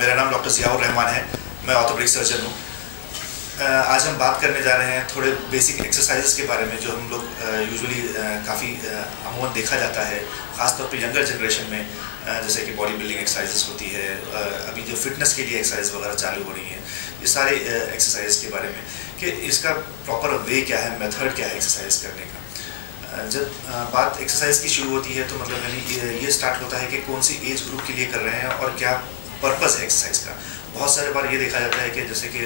मेरा नाम डॉक्टर ज़ियाउर रहमान है। मैं ऑर्थोपेडिक सर्जन हूँ। आज हम बात करने जा रहे हैं थोड़े बेसिक एक्सरसाइजेस के बारे में जो हम लोग यूजुअली काफ़ी अमूमन देखा जाता है, ख़ासतौर पे यंगर जनरेशन में, जैसे कि बॉडी बिल्डिंग एक्सरसाइजेस होती है, अभी जो फिटनेस के लिए एक्सरसाइज वगैरह चालू हो रही हैं, ये सारे एक्सरसाइज के बारे में कि इसका प्रॉपर वे क्या है, मेथड क्या है एक्सरसाइज करने का। जब बात एक्सरसाइज की शुरू होती है तो मतलब यानी ये स्टार्ट होता है कि कौन सी एज ग्रुप के लिए कर रहे हैं और क्या पर्पस है एक्सरसाइज का। बहुत सारे बार ये देखा जाता है कि जैसे कि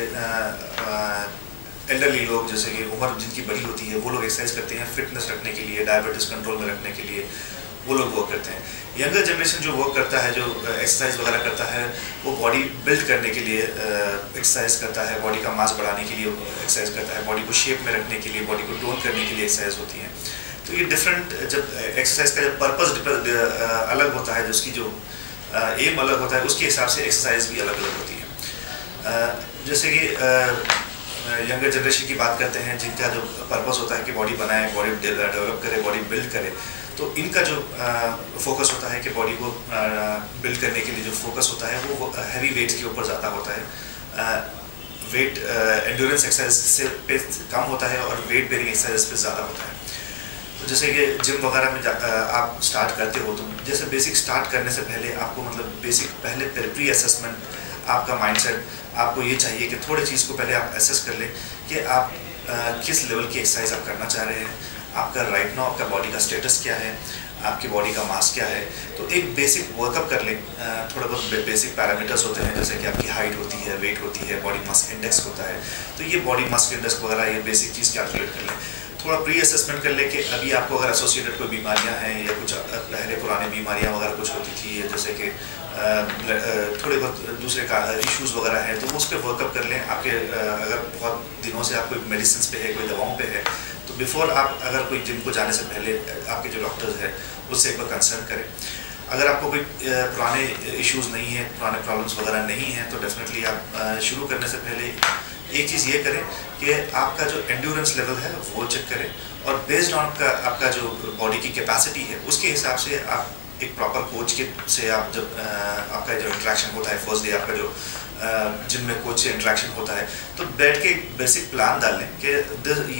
एल्डरली लोग, जैसे कि उम्र जिनकी बड़ी होती है, वो लोग एक्सरसाइज करते हैं फिटनेस रखने के लिए, डायबिटीज़ कंट्रोल में रखने के लिए, वो लोग वर्क करते हैं। यंगर जनरेशन जो वर्क करता है, जो एक्सरसाइज वगैरह करता है, वो बॉडी बिल्ड करने के लिए एक्सरसाइज करता है, बॉडी का मास बढ़ाने के लिए एक्सरसाइज करता है, बॉडी को शेप में रखने के लिए, बॉडी को टोन करने के लिए एक्सरसाइज होती है। तो ये डिफरेंट, जब एक्सरसाइज का जब पर्पस अलग होता है, जिसकी जो एम अलग होता है, उसके हिसाब से एक्सरसाइज भी अलग अलग होती है। जैसे कि यंगर जनरेशन की बात करते हैं, जिनका जो पर्पस होता है कि बॉडी बनाए, बॉडी डेवलप करे, बॉडी बिल्ड करे, तो इनका जो फोकस होता है कि बॉडी को बिल्ड करने के लिए जो फोकस होता है वो हैवी वेट्स के ऊपर ज़्यादा होता है। वेट एंड्योरेंस एक्सरसाइज से पे कम होता है और वेट बेरिंग एक्सरसाइज पे ज़्यादा होता है। तो जैसे कि जिम वगैरह में आप स्टार्ट करते हो, तो जैसे बेसिक स्टार्ट करने से पहले आपको मतलब बेसिक पहले प्री असेसमेंट, आपका माइंडसेट, आपको ये चाहिए कि थोड़ी चीज़ को पहले आप असेस कर लें कि आप किस लेवल की एक्सरसाइज आप करना चाह रहे हैं, आपका राइट नाउ आपका बॉडी का स्टेटस क्या है, आपकी बॉडी का मास क्या है। तो एक बेसिक वर्कअप कर लें। थोड़ा बहुत बेसिक पैरामीटर्स होते हैं, जैसे कि आपकी हाइट होती है, वेट होती है, बॉडी मास इंडेक्स होता है, तो ये बॉडी मास इंडेक्स वगैरह ये बेसिक चीज़ कैलकुलेट कर लें। थोड़ा प्री असेसमेंट कर ले कि अभी आपको अगर एसोसिएटेड कोई बीमारियां हैं या कुछ पहले पुराने बीमारियां वगैरह कुछ होती थी, जैसे कि थोड़े बहुत दूसरे का इश्यूज़ वगैरह हैं, तो वो उस पर वर्कअप कर लें। आपके अगर बहुत दिनों से आप कोई मेडिसिन पे है, कोई दवाओं पे है, तो बिफोर आप अगर कोई जिम को जाने से पहले आपके जो डॉक्टर्स हैं उससे एक बार कंसल्ट करें। अगर आपको कोई पुराने इश्यूज़ नहीं है, पुराने प्रॉब्लम्स वगैरह नहीं हैं, तो डेफिनेटली आप शुरू करने से पहले एक चीज़ ये करें कि आपका जो एंड्योरेंस लेवल है वो चेक करें, और बेस्ड ऑन आपका जो बॉडी की कैपेसिटी है उसके हिसाब से आप एक प्रॉपर कोच के से आप जब आपका जो इंटरेक्शन होता है फर्स्ट डे, आपका जो जिम में कोच से इंटरेक्शन होता है, तो बैठ के बेसिक प्लान डाल लें कि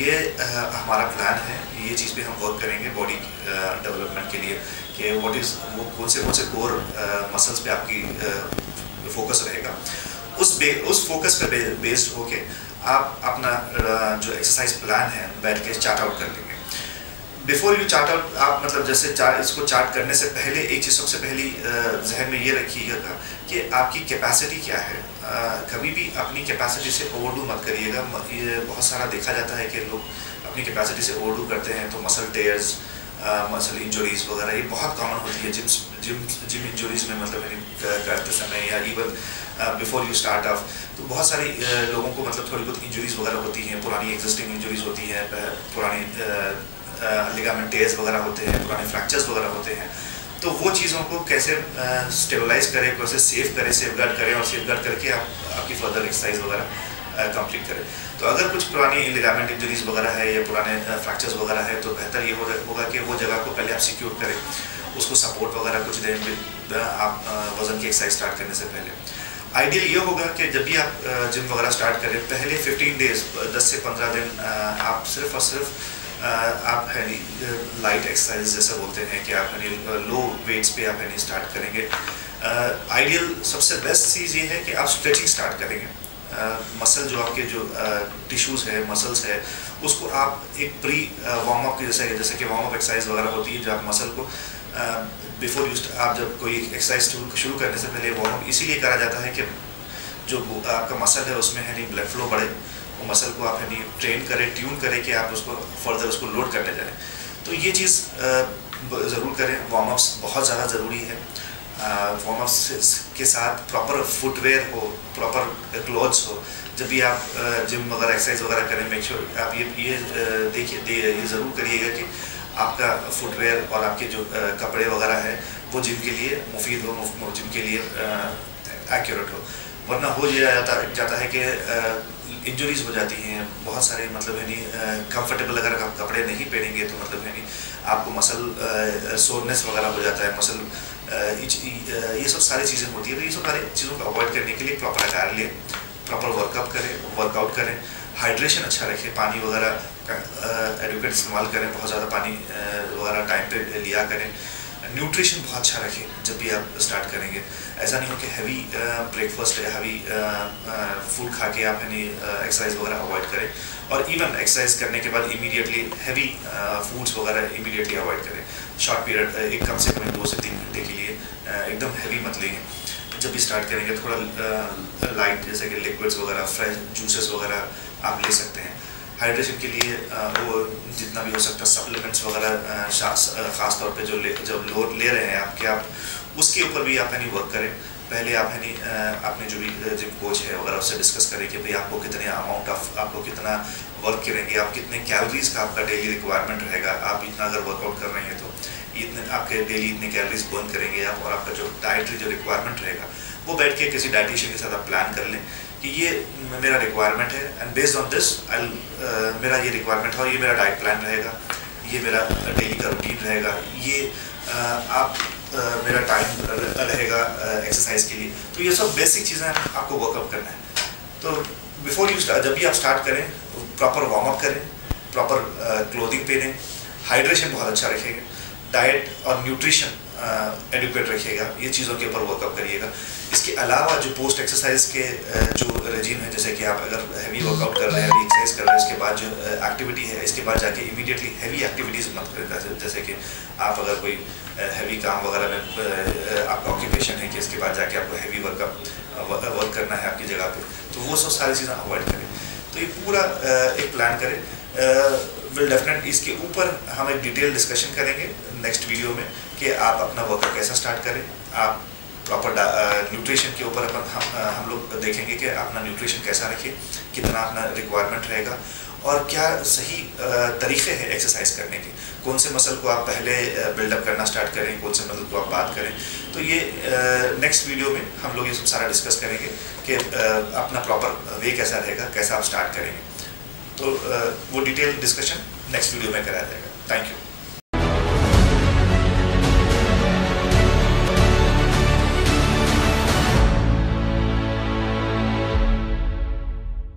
ये हमारा प्लान है, ये चीज़ पे हम वर्क करेंगे बॉडी डेवलपमेंट के लिए, कि व्हाट इज़ वो कौन से कोर मसल्स पे आपकी फोकस रहेगा। उस फोकस पे बेस्ड होके आप अपना जो एक्सरसाइज प्लान है बैठ के चार्ट आउट कर लेंगे। बिफोर यू चार्ट आउट, आप मतलब जैसे इसको चार्ट करने से पहले एक चीज़ सबसे पहली जहन में ये रखिएगा कि आपकी कैपेसिटी क्या है। कभी भी अपनी कैपेसिटी से ओवरडू मत करिएगा। ये बहुत सारा देखा जाता है कि लोग अपनी कैपेसिटी से ओवरडू करते हैं तो मसल टेयर्स, मसल इंजरीज वगैरह ये बहुत कॉमन होती है जिम इंजरीज में, मतलब करते समय या even before you start of. तो बहुत सारी लोगों को मतलब थोड़ी बहुत इंजरीज वगैरह होती हैं, पुरानी एग्जिस्टिंग इंजरीज होती हैं, पुरानी लिगामेंट टेयर्स वगैरह होते हैं, पुराने फ्रैक्चर्स वगैरह होते हैं। तो वो चीज़ों को कैसे स्टेबलाइज करें, कैसे सेव करें, सेफगार्ड करें, और सेफगार्ड करके आपकी फर्दर एक्सरसाइज वगैरह कंप्लीट करें। तो अगर कुछ पुरानी लिगामेंट इंजरीज वगैरह है या पुराने फ्रैक्चर्स वगैरह है, तो बेहतर ये होगा कि वो जगह को पहले आप सिक्योर करें, उसको सपोर्ट वगैरह कुछ दें आप वज़न की एक्सरसाइज स्टार्ट करने से पहले। आइडियल ये होगा कि जब भी आप जिम वगैरह स्टार्ट करें, पहले 15 डेज 10 से 15 दिन आप सिर्फ और सिर्फ आप है लाइट एक्सरसाइज जैसा बोलते हैं कि आप है लो वेट्स पे आप है स्टार्ट करेंगे। आइडियल सबसे बेस्ट चीज़ ये है कि आप स्ट्रेचिंग स्टार्ट करेंगे। मसल जो आपके जो टिश्यूज़ है, मसल्स है, उसको आप एक प्री वार्म अप की जैसे कि वार्म अप एक्सरसाइज वगैरह होती है, जो आप मसल को बिफोर आप जब कोई एक्सरसाइज शुरू करने से पहले वार्म अप इसीलिए करा जाता है कि जो आपका मसल है उसमें है ब्लड फ्लो बढ़े, वो मसल को आप है ट्रेन करें, ट्यून करें कि आप उसको फर्दर उसको लोड करने जाएं। तो ये चीज़ ज़रूर करें। वार्म अप्स बहुत ज़्यादा ज़रूरी है। वार्म अप्स के साथ प्रॉपर फुटवेयर हो, प्रॉपर क्लॉथ्स हो। जब भी आप जिम वगैरह एक्सरसाइज वगैरह करें, मेक श्योर आप ये देखिए, ये ज़रूर करिएगा कि आपका फुटवेयर और आपके जो कपड़े वगैरह है वो जिम के लिए मुफीद हो, जिम के लिए एक्यूरेट हो। वरना हो जाता है कि इंजरीज हो जाती हैं, बहुत सारे मतलब है नहीं कंफर्टेबल अगर आप कपड़े नहीं पहनेंगे तो मतलब है नहीं आपको मसल सोरनेस वगैरह हो जाता है, मसल ये सब सारी चीज़ें होती है। तो ये सब सारी चीज़ों को अवॉइड करने के लिए प्रॉपर अटायर लें, प्रॉपर वर्कआउट करें, हाइड्रेशन अच्छा रखें, पानी वगैरह एडुकेट इस्तेमाल करें, बहुत ज़्यादा पानी वगैरह टाइम पे लिया करें, न्यूट्रिशन बहुत अच्छा रखें जब भी आप स्टार्ट करेंगे। ऐसा नहीं हो कि हैवी ब्रेकफास्ट या हैवी फूड खा के आप यानी एक्सरसाइज वगैरह अवॉइड करें, और इवन एक्सरसाइज करने के बाद इमीडिएटली हैवी फूड्स वगैरह इमीडिएटली अवॉइड करें। शॉर्ट पीरियड एक कम से कम 2 से 3 घंटे के लिए एकदम हैवी मत लेंगे। जब भी स्टार्ट करेंगे थोड़ा लाइट जैसे कि लिक्विड्स वगैरह, फ्रेश जूसेस वगैरह आप ले सकते हैं। हाइड्रेशन के लिए वो जितना भी हो सकता है सप्लीमेंट्स वगैरह ख़ास तौर पे जो ले रहे हैं आप उसके ऊपर भी आप यानी वर्क करें। पहले आप यानी अपने जो भी जिम कोच है वगैरह उससे डिस्कस करें कि भाई आपको कितने अमाउंट ऑफ आपको कितना वर्क करेंगे, आप कितने कैलोरीज का आपका डेली रिक्वायरमेंट रहेगा। आप इतना अगर वर्कआउट कर रहे हैं तो इतने आपके डेली इतने कैलोरीज बर्न करेंगे आप, और आपका जो डाइटरी जो रिक्वायरमेंट रहेगा वो बैठ के किसी डाइटिशियन के साथ आप प्लान कर लें कि ये मेरा रिक्वायरमेंट है एंड बेस्ड ऑन दिस मेरा ये रिक्वायरमेंट है और ये मेरा डाइट प्लान रहेगा, ये मेरा डेली का रूटीन रहेगा, ये आप मेरा टाइम रहेगा एक्सरसाइज के लिए। तो ये सब बेसिक चीज़ें आपको वर्कआउट करना है। तो बिफोर यू जब भी आप स्टार्ट करें प्रॉपर वार्म अप करें, प्रॉपर क्लोथिंग पहनें, हाइड्रेशन बहुत अच्छा रखेंगे, डाइट और न्यूट्रिशन एडुकेट रखिएगा, ये चीज़ों के ऊपर वर्कअप करिएगा। इसके अलावा जो पोस्ट एक्सरसाइज के जो रेजिम है, जैसे कि आप अगर हैवी वर्कआउट कर रहे हैं, हैवी एक्सरसाइज कर रहे हैं, इसके बाद जो एक्टिविटी है इसके बाद जाके इमीडिएटली हैवी एक्टिविटीज़ मत करें। जैसे कि आप अगर कोई हैवी काम वगैरह में आपका ऑक्यूपेशन है कि इसके बाद जाके आपको हैवी वर्क करना है आपकी जगह पे, तो वो सब सारी चीज़ें अवॉइड करें। तो ये पूरा एक प्लान करें। विल डेफिनेटली इसके ऊपर हम एक डिटेल डिस्कशन करेंगे नेक्स्ट वीडियो में कि आप अपना वर्कआउट कैसा स्टार्ट करें। आप प्रॉपर न्यूट्रिशन के ऊपर हम लोग देखेंगे कि अपना न्यूट्रिशन कैसा रखें, कितना अपना रिक्वायरमेंट रहेगा, और क्या सही तरीक़े हैं एक्सरसाइज करने के, कौन से मसल को आप पहले बिल्डअप करना स्टार्ट करें, कौन से मसल को आप बात करें। तो ये नेक्स्ट वीडियो में हम लोग ये सब सारा डिस्कस करेंगे कि अपना प्रॉपर वे कैसा रहेगा, कैसा आप स्टार्ट करेंगे। तो वो डिटेल डिस्कशन नेक्स्ट वीडियो में कराया जाएगा। Thank you.